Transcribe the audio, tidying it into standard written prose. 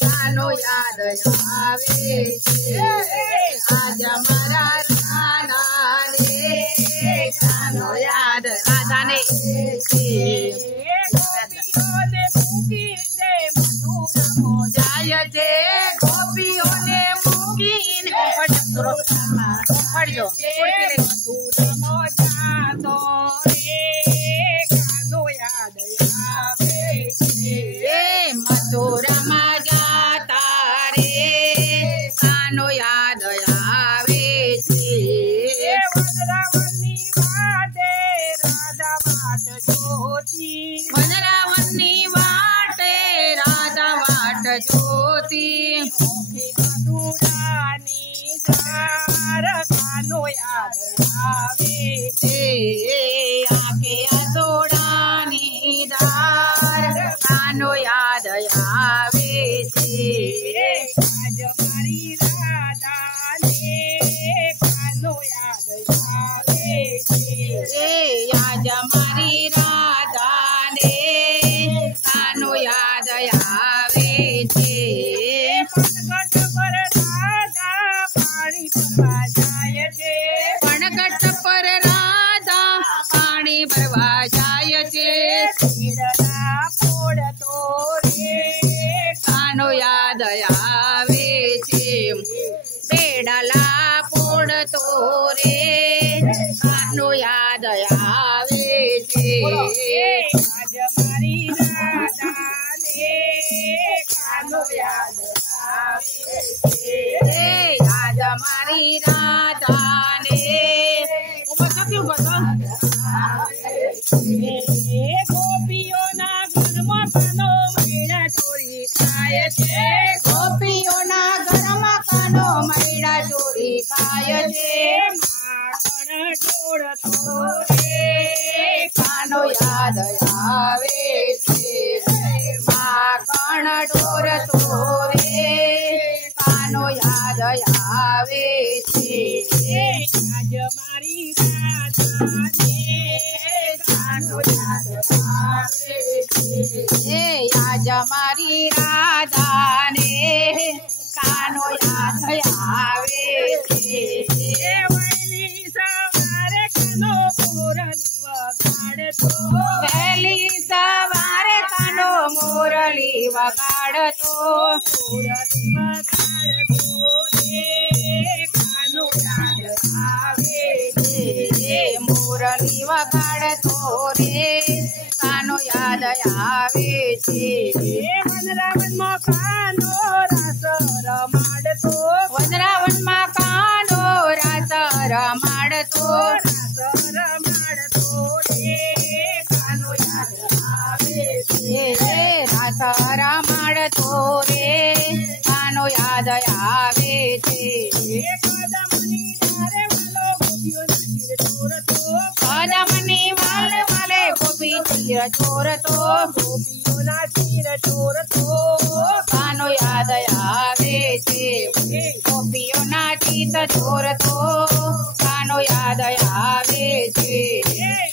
કાનો યાદ આવે છે આજ મારા રાધાને કાનો યાદ રાધાને જાય છે ગોપીઓને મૂકીને પડજો જાતો કાનો યાદ આવે છે મથુરામાં જાતા રે કાનો યાદ આવે છે વનરાવનની વાટે રાધા વાટ જોતી વનરાવનની વાટે રાધા વાટ જોતી મથુરાની ધાર કાનો યાદ આવે છે આંખે આસોડાની ધાર કાનો યાદ આવે છે આજ મારી રાધાને કાનો યાદ આવે છે આજ મારી રાધાને કાનો યાદ આવે છે પણગટ પર રાધા પાણી ભરવા જાય છે પણગટ પર રાધા પાણી ભરવા જાય છે પીળના પોડતો રે કાનો યાદ આવે છે બેડલા પોડતો રે કાનો યાદ આવે છે આજ મારી રાધાને કાનો યાદ આવે છે આજ મારી રાધાને ગોપીઓના ઘરમાં કાનો મૈડા ચોરી ખાય છે ગોપીઓના ઘરમાં કાનો મૈડા ચોરી ખાય છે માખણ ઢોળતો રે કાનો યાદ આવે છે માખણ ઢોળતો રે કાનો યાદ આવે છે આજ મારી રાધાને કાનો યાદ આવે છે આજ મારી રાધાને કાનો યાદ આવે છે વહેલી સવારે કાનો મુરલી વગાડતો વહેલી સવારે કાનો મુરલી વગાડતો મુરલી વગાડતો રે કાનો યાદ આવે છે મુરલી વગાડતો રે કાનો યાદ આવે છે વનરાવનમાં કાનો રાસ રમાડતો વનરાવનમાં કાનો રાસ રમાડતો રે કાનો યાદ આવે છે રાસ રમાડતો રે કાનો યાદ આવે છે કદમની વાલે વાલે ગોપી ચીર ચોરતો ગોપીઓના ચીર ચોરતો કાનો યાદ આવે છે ગોપીઓના ચીર ચોરતો કાનો યાદ આવે છે